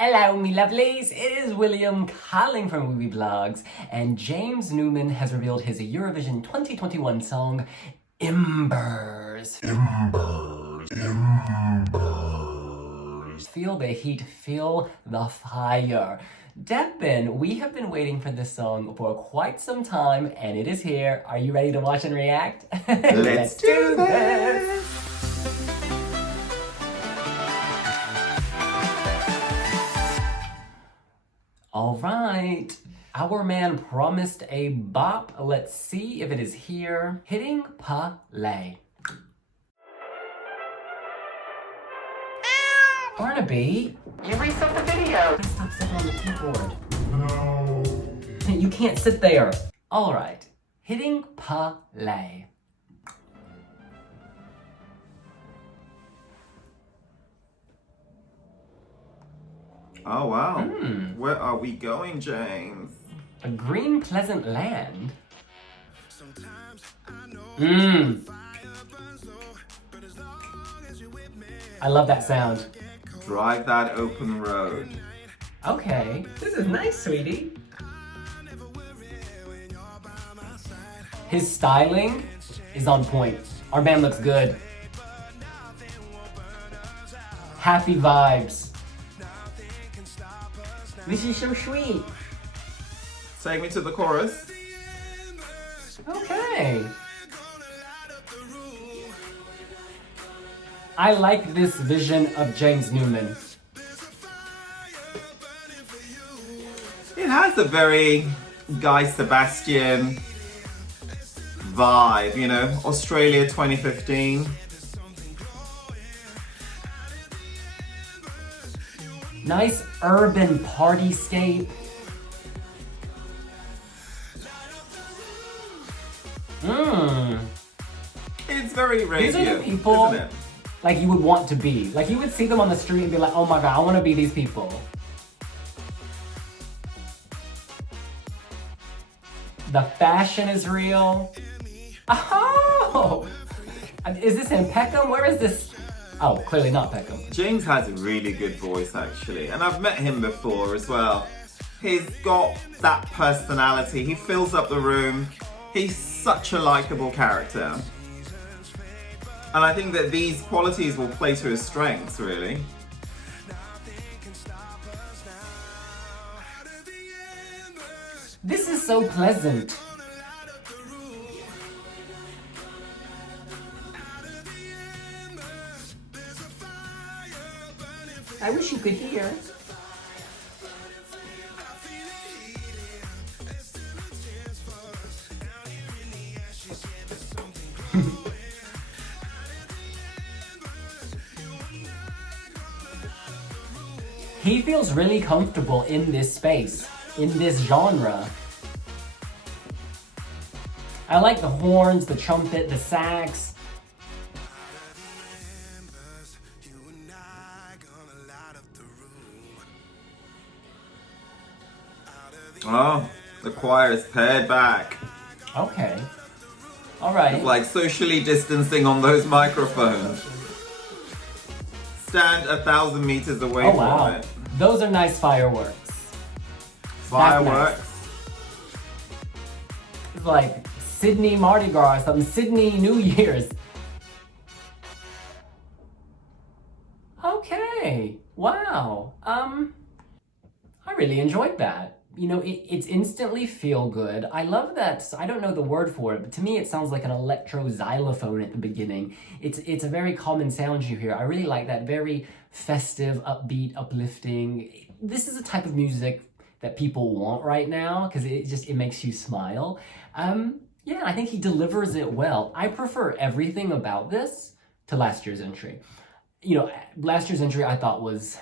Hello, me lovelies. It is William calling from Movie Blogs, and James Newman has revealed his Eurovision 2021 song, Embers. Embers. Embers. Feel the heat, feel the fire. Devin, we have been waiting for this song for quite some time, and it is here. Are you ready to watch and react? Let's do this! All right, our man promised a bop. Let's see if it is here. Hitting play. Barnaby, you reset the video. Stop sitting on the keyboard. No. You can't sit there. All right, hitting play. Oh wow. Where are we going, James? A green pleasant land? I love that sound. Drive that open road. Okay, this is nice, sweetie. His styling is on point. Our man looks good. Happy vibes. This is so sweet. Take me to the chorus. Okay. I like this vision of James Newman. It has a very Guy Sebastian vibe, you know, Australia 2015. Nice urban partyscape. It's very radio, These are the people isn't it? like you would want to be. Like you would see them on the street and be like, oh my god, I want to be these people. The fashion is real. Oh! Is this in Peckham? Where is this? Oh, clearly not Peckham. James has a really good voice actually, and I've met him before as well. He's got that personality, he fills up the room, he's such a likable character. And I think that these qualities will play to his strengths, really. This is so pleasant. I wish you could hear. He feels really comfortable in this space, in this genre. I like the horns, the trumpet, the sax. Oh, the choir is paired back. Okay. All right. Like socially distancing on those microphones. Stand 1,000 meters away Oh from wow. it. Those are nice fireworks. Fireworks. It's like Sydney Mardi Gras or something. Sydney New Year's. Okay. Wow. I really enjoyed that. You know, it's instantly feel good. I love that. I don't know the word for it, but to me it sounds like an electro xylophone at the beginning. It's a very common sound you hear. I really like that. Very festive, upbeat, uplifting. This is a type of music that people want right now because it makes you smile. Yeah, I think he delivers it well. I prefer everything about this to last year's entry. You know, last year's entry I thought was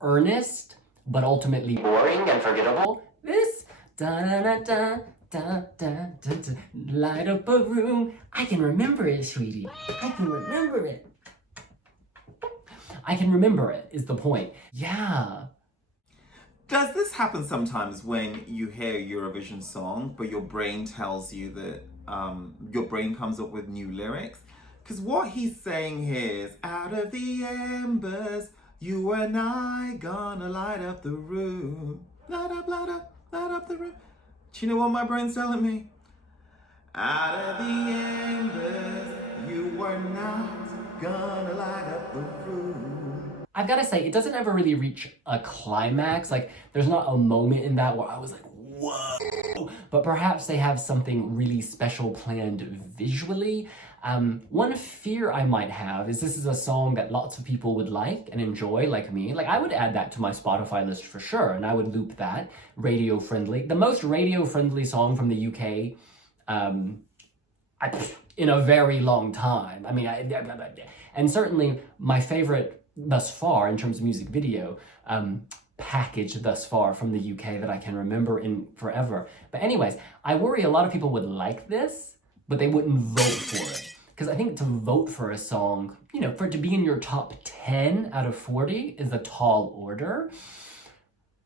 earnest, but ultimately boring and forgettable. This da-da-da-da-da-da-da, light up a room. I can remember it, sweetie. I can remember it. I can remember it is the point. Yeah. Does this happen sometimes when you hear a Eurovision song, but your brain tells you that your brain comes up with new lyrics? Because what he's saying here is, out of the embers, You and I gonna light up the room. Light up, light up, light up the room. Do you know what my brain's telling me? Out of the embers, you were not gonna light up the room. I've got to say, it doesn't ever really reach a climax. Like, there's not a moment in that where I was like, whoa. But perhaps they have something really special planned visually. One fear I might have is this is a song that lots of people would like and enjoy, like me. Like, I would add that to my Spotify list for sure, and I would loop that. Radio friendly. The most radio friendly song from the UK in a very long time. I mean, and certainly my favorite thus far in terms of music video package thus far from the UK that I can remember in forever. But anyways, I worry a lot of people would like this, but they wouldn't vote for it. Because I think to vote for a song, you know, for it to be in your top 10 out of 40 is a tall order.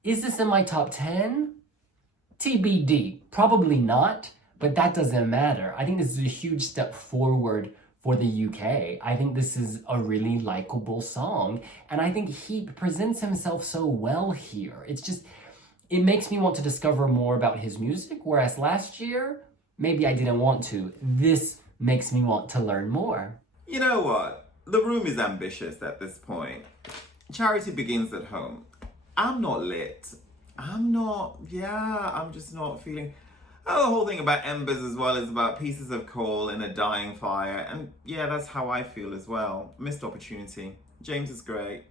Is this in my top 10? TBD. Probably not, but that doesn't matter. I think this is a huge step forward for the UK. I think this is a really likable song, and I think he presents himself so well here. It's just, it makes me want to discover more about his music, whereas last year, maybe I didn't want to. This makes me want to learn more. You know what? The room is ambitious at this point. Charity begins at home. I'm not lit. I'm just not feeling... Oh, the whole thing about Embers as well is about pieces of coal in a dying fire. And yeah, that's how I feel as well. Missed opportunity. James is great.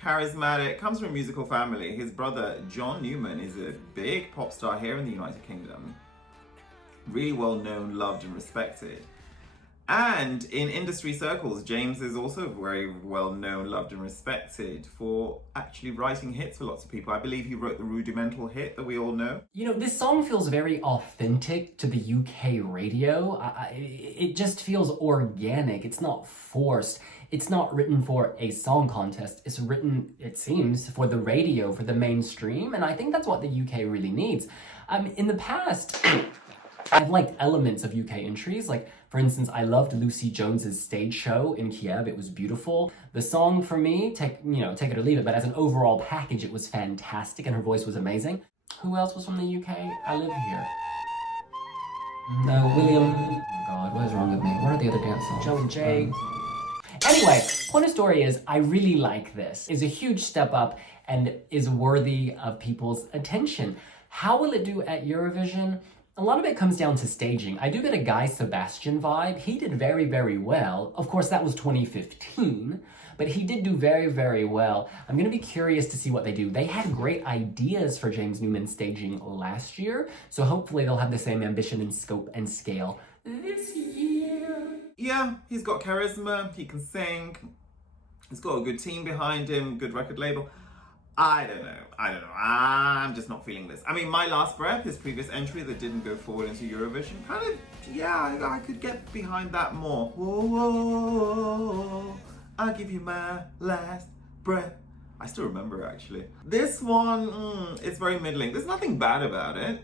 Charismatic. Comes from a musical family. His brother, John Newman, is a big pop star here in the United Kingdom. Really well known, loved and respected. And in industry circles, James is also very well known, loved and respected for actually writing hits for lots of people. I believe he wrote the rudimental hit that we all know. You know, this song feels very authentic to the UK radio. It just feels organic. It's not forced. It's not written for a song contest. It's written, it seems, for the radio, for the mainstream. And I think that's what the UK really needs. In the past, I've liked elements of UK entries. Like, for instance, I loved Lucy Jones's stage show in Kiev. It was beautiful. The song, for me, take it or leave it, but as an overall package, it was fantastic and her voice was amazing. Who else was from the UK? I live here. No, William. Oh God, what is wrong with me? What are the other dance songs? Joe and Jay. Anyway, point of story is, I really like this. It's a huge step up and is worthy of people's attention. How will it do at Eurovision? A lot of it comes down to staging. I do get a Guy Sebastian vibe. He did very, very well. Of course, that was 2015, but he did do very, very well. I'm gonna be curious to see what they do. They had great ideas for James Newman staging last year, so hopefully they'll have the same ambition and scope and scale this year. Yeah, he's got charisma, he can sing, he's got a good team behind him, good record label. I don't know. I'm just not feeling this. I mean, My Last Breath, his previous entry that didn't go forward into Eurovision, I could get behind that more. Whoa, whoa, whoa, I'll give you my last breath. I still remember it, actually. This one, it's very middling. There's nothing bad about it.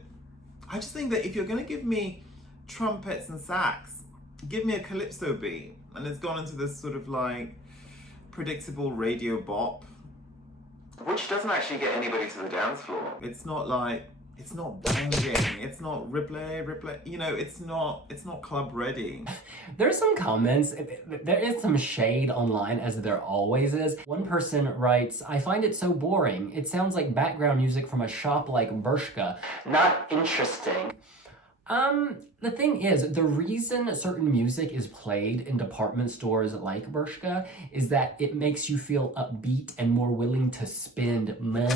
I just think that if you're gonna give me trumpets and sax, give me a calypso beat. And it's gone into this sort of like predictable radio bop, which doesn't actually get anybody to the dance floor. It's not banging, it's not replay, you know, it's not club ready. There's some comments, there is some shade online, as there always is. One person writes, I find it so boring. It sounds like background music from a shop like Bershka. Not interesting. The thing is, the reason certain music is played in department stores like Bershka is that it makes you feel upbeat and more willing to spend money.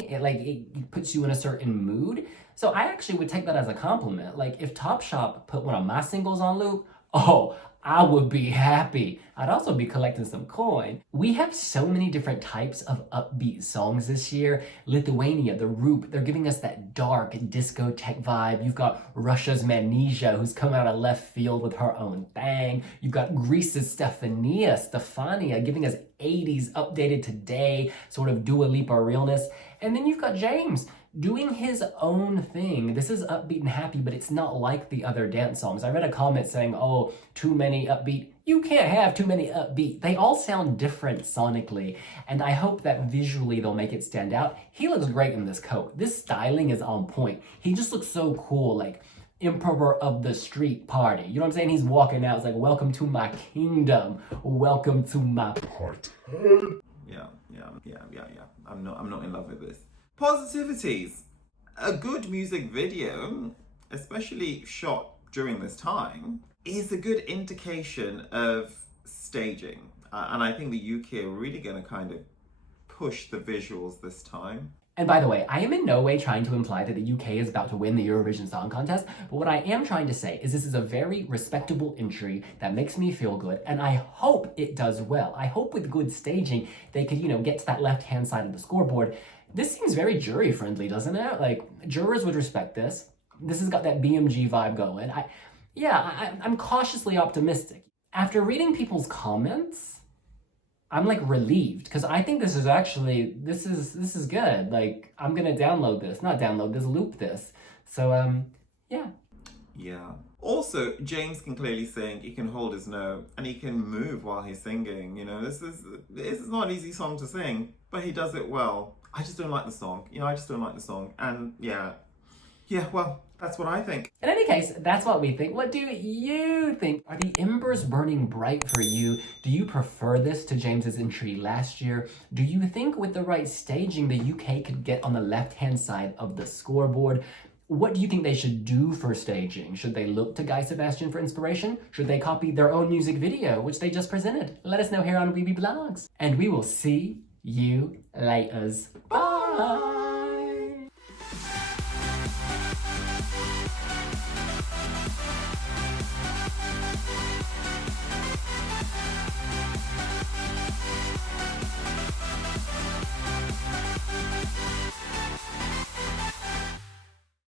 It puts you in a certain mood. So I actually would take that as a compliment. Like, if Topshop put one of my singles on loop, oh, I would be happy. I'd also be collecting some coin. We have so many different types of upbeat songs this year. Lithuania, The Roop, they're giving us that dark discotheque vibe. You've got Russia's Magnesia, who's come out of left field with her own thing. You've got Greece's Stefania, giving us 80s updated today, sort of Dua Lipa realness. And then you've got James doing his own thing. This is upbeat and happy, but it's not like the other dance songs. I read a comment saying, oh, too many upbeat. You can't have too many upbeat. They all sound different sonically, and I hope that visually they'll make it stand out. He looks great in this coat. This styling is on point. He just looks so cool, like emperor of the street party. You know what I'm saying? He's walking out. It's like, welcome to my kingdom. Welcome to my party. Yeah. I'm not in love with this. Positivities. A good music video, especially shot during this time, is a good indication of staging. And I think the UK are really going to kind of push the visuals this time. And by the way, I am in no way trying to imply that the UK is about to win the Eurovision Song Contest, but what I am trying to say is this is a very respectable entry that makes me feel good, and I hope it does well. I hope with good staging, they could, get to that left-hand side of the scoreboard. This seems very jury-friendly, doesn't it? Like, jurors would respect this. This has got that BMG vibe going. I'm cautiously optimistic. After reading people's comments, I'm like relieved because I think this is actually, this is good. Like, I'm gonna loop this. So, yeah. Yeah. Also, James can clearly sing, he can hold his note, and he can move while he's singing. This is not an easy song to sing, but he does it well. I just don't like the song. And well, that's what I think. In any case, that's what we think. What do you think? Are the embers burning bright for you? Do you prefer this to James's entry last year? Do you think with the right staging, the UK could get on the left-hand side of the scoreboard? What do you think they should do for staging? Should they look to Guy Sebastian for inspiration? Should they copy their own music video, which they just presented? Let us know here on WeBeBlogs. And we will see you laters. Bye!